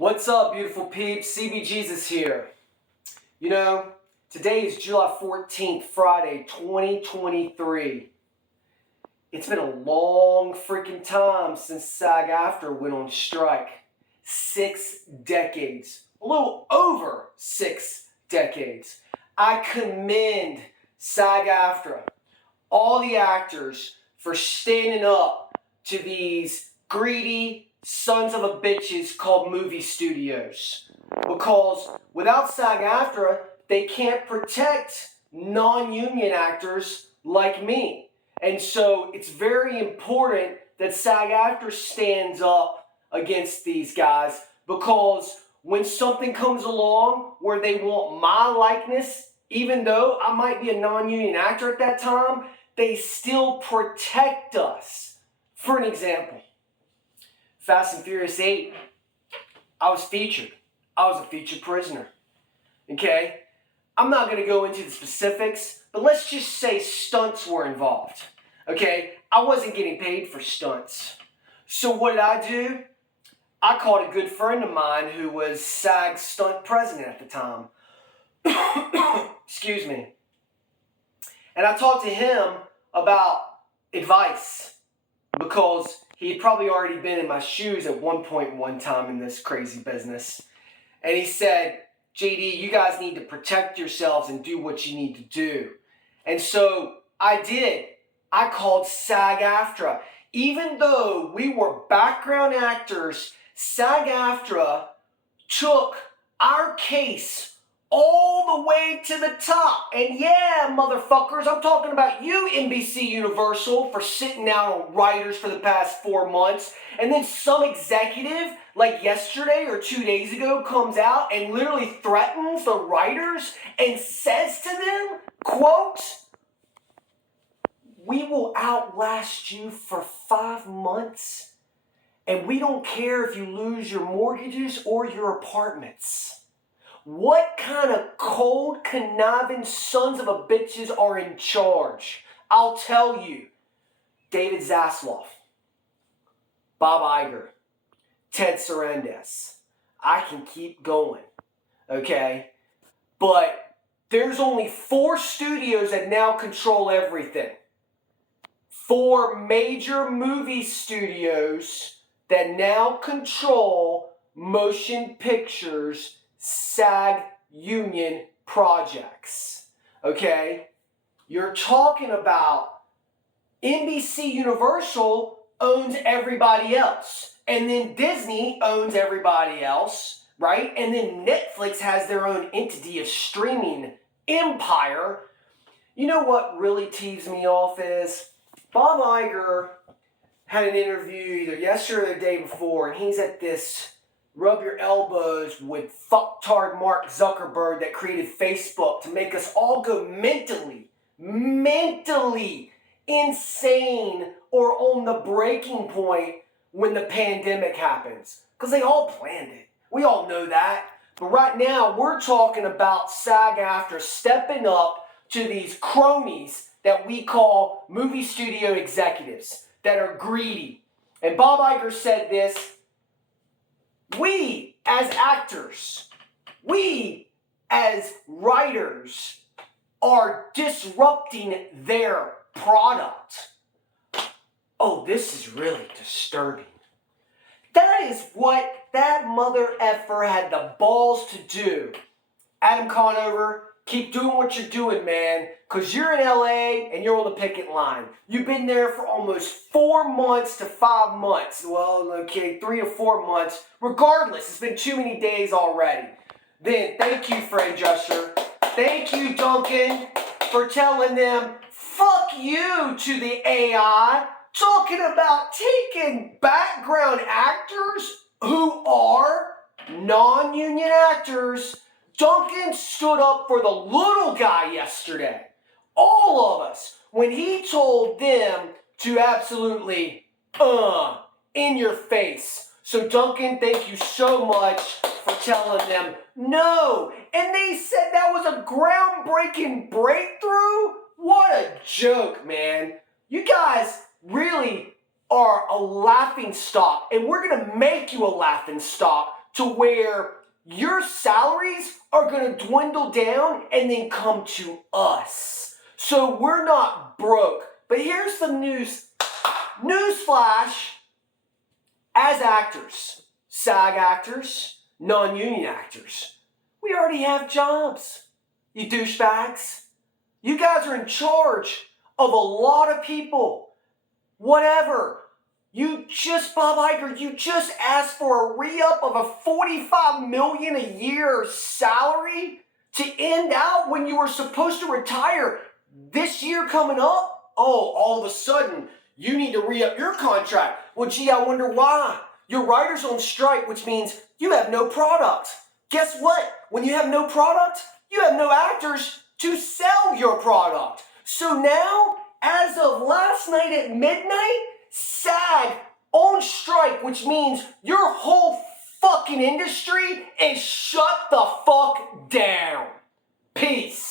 What's up, beautiful peeps? CB Jesus here. You know, today is July 14th, Friday, 2023. It's been a long freaking time since SAG-AFTRA went on strike. 6 decades. A little over 6 decades. I commend SAG-AFTRA, all the actors, for standing up to these greedy sons of a bitches called movie studios. Because without SAG-AFTRA, they can't protect non-union actors like me. And so it's very important that SAG-AFTRA stands up against these guys, because when something comes along where they want my likeness, even though I might be a non-union actor at that time, they still protect us. For an example, Fast and Furious 8, I was featured. I was a featured prisoner. Okay? I'm not going to go into the specifics, but let's just say stunts were involved. Okay? I wasn't getting paid for stunts. So what did I do? I called a good friend of mine who was SAG stunt president at the time. Excuse me. And I talked to him about advice, because he had probably already been in my shoes at one time in this crazy business. And he said, JD, you guys need to protect yourselves and do what you need to do. And so I did. I called SAG-AFTRA. Even though we were background actors, SAG-AFTRA took our case all the way to the top. And yeah, motherfuckers, I'm talking about you, NBC Universal, for sitting out on writers for the past 4 months. And then some executive, like yesterday or 2 days ago, comes out and literally threatens the writers and says to them, quote, "We will outlast you for 5 months, and we don't care if you lose your mortgages or your apartments." What kind of cold, conniving sons of a bitches are in charge? I'll tell you. David Zaslav, Bob Iger, Ted Sarandis. I can keep going, okay? But there's only 4 studios that now control everything. 4 major movie studios that now control motion pictures, SAG union projects. Okay? You're talking about NBC Universal owns everybody else. And then Disney owns everybody else, right? And then Netflix has their own entity of streaming empire. You know what really teases me off is Bob Iger had an interview either yesterday or the day before, and he's at this rub your elbows with fucktard Mark Zuckerberg that created Facebook to make us all go mentally insane or on the breaking point when the pandemic happens. Because they all planned it. We all know that. But right now, we're talking about SAG-AFTRA stepping up to these cronies that we call movie studio executives that are greedy. And Bob Iger said this: we as actors, we as writers are disrupting their product. Oh, this is really disturbing. That is what that mother effer had the balls to do. Adam Conover, keep doing what you're doing, man, because you're in LA and you're on the picket line. You've been there for almost 4 months to 5 months. Well, okay, 3 to 4 months. Regardless, it's been too many days already. Then, thank you, Frey Jusher. Thank you, Duncan, for telling them, fuck you to the AI. Talking about taking background actors who are non-union actors. Duncan stood up for the little guy yesterday. All of us. When he told them to absolutely, in your face. So Duncan, thank you so much for telling them no. And they said that was a groundbreaking breakthrough? What a joke, man. You guys really are a laughing stock, and we're going to make you a laughing stock to where your salaries are going to dwindle down and then come to us. So we're not broke. But here's some newsflash. As actors, SAG actors, non-union actors, we already have jobs. You douchebags. You guys are in charge of a lot of people. Whatever. Bob Iger, you just asked for a re-up of a $45 million a year salary to end out when you were supposed to retire this year coming up? Oh, all of a sudden, you need to re-up your contract. Well, gee, I wonder why. Your writer's on strike, which means you have no product. Guess what? When you have no product, you have no actors to sell your product. So now, as of last night at midnight, SAG on strike, which means your whole fucking industry is shut the fuck down. Peace.